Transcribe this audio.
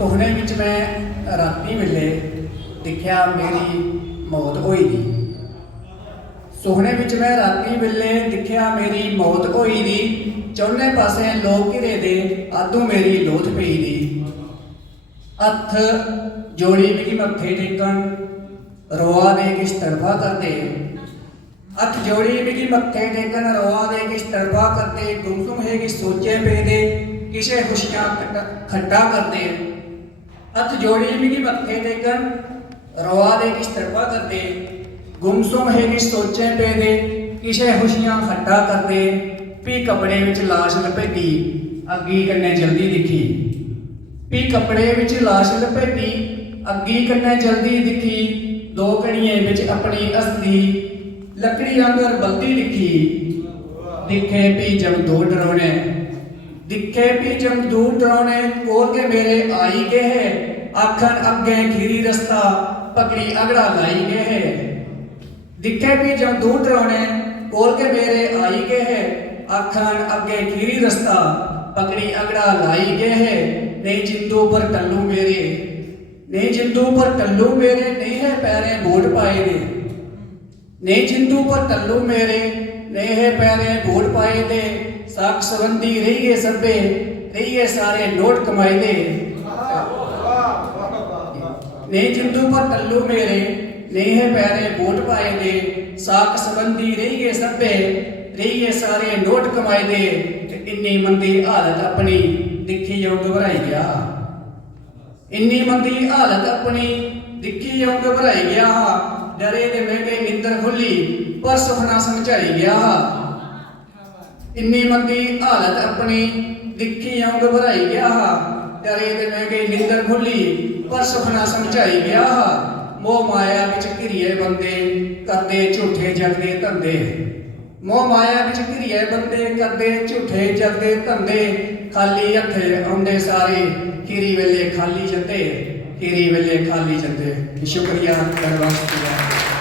टोहने विच मैं राती वेले दिखिया मेरी मौत होई दी। सोहने विच मैं राती वेले दिखिया मेरी मौत होई दी। चौने पासे लोग घिरे दे आदू मेरी लोथ पई दी। हथ जोड़ी मिगी मत्थे टेकन रोआ दे किस तरफा करदे। हथ जोड़ी मिगी मत्थे टेकन रोआ दे किस तरफा करदे। गुमसुम है कि सोचे पे दे किसे खुशियां खट्टा करदे। हथ जोड़ी मिगी मत्थे टेकन रोआ दे किस तरफा करदे। गुमसुम है कि सोचे पे दे किसे खुशियां खट्टा करदे। भी कपड़े विच लाश लपेटी अग्गी कन्ने जल्दी दिखी। भी कपड़े विच लाश लपेटी अग्गी कन्ने जल्दी दिखी। दो घड़िए विच अपनी अस्थि लकड़ी आंगर बलदी दिखी। दिखे भी जब दो डरोने दिखे भी जब दूर डरोने कोल के मेरे आई गए है। आखन अगे खीरी रस्ता पकड़ी अगड़ा लाई गए है। दिखे भी जब दूर डरोने कोल के मेरे आई गए है। आखन अगे खीरी रस्ता पकड़ी अगड़ा लाई गए है। नहीं जिंदू पर टल्लू मेरे नहीं जिंदू पर टल्लू मेरे नहीं है पैरे बूट पाए दे। नहीं जिंदू पर टल्लू मेरे नहीं है पैरे बूट पाए दे। साख संबंधी रहिए सबे रहिए सारे नोट कमाए दे। नहीं जिंदू पर टल्लू मेरे नहीं है पैरे बूट पाए दे। साख संबंधी रहिए सबे रहिए सारे नोट कमाए दे। इन्नी मंदी हालत अपनी दिखी जो घबराई गया। इन्नी मंदी हालत अपनी दिखी जो घबराई गया। डरे दे महंगे निंदर खुली पर सुखना समझाई गया। इन्नी मंदी हालत अपनी दिखी जो घबराई गया। डरे दे महंगे निंदर खुली पर सुखना समझाई गया। मोह माया विच घिरिए बंदे करदे झूठे जगदे धंधे। मोह माया विच घिरिए बंदे करदे झूठे जगदे धंधे। खाली हथे आउंदे सारे खीरी वेले खाली जंदे। खीरी वेले खाली जंदे। शुक्रिया धन्यवाद।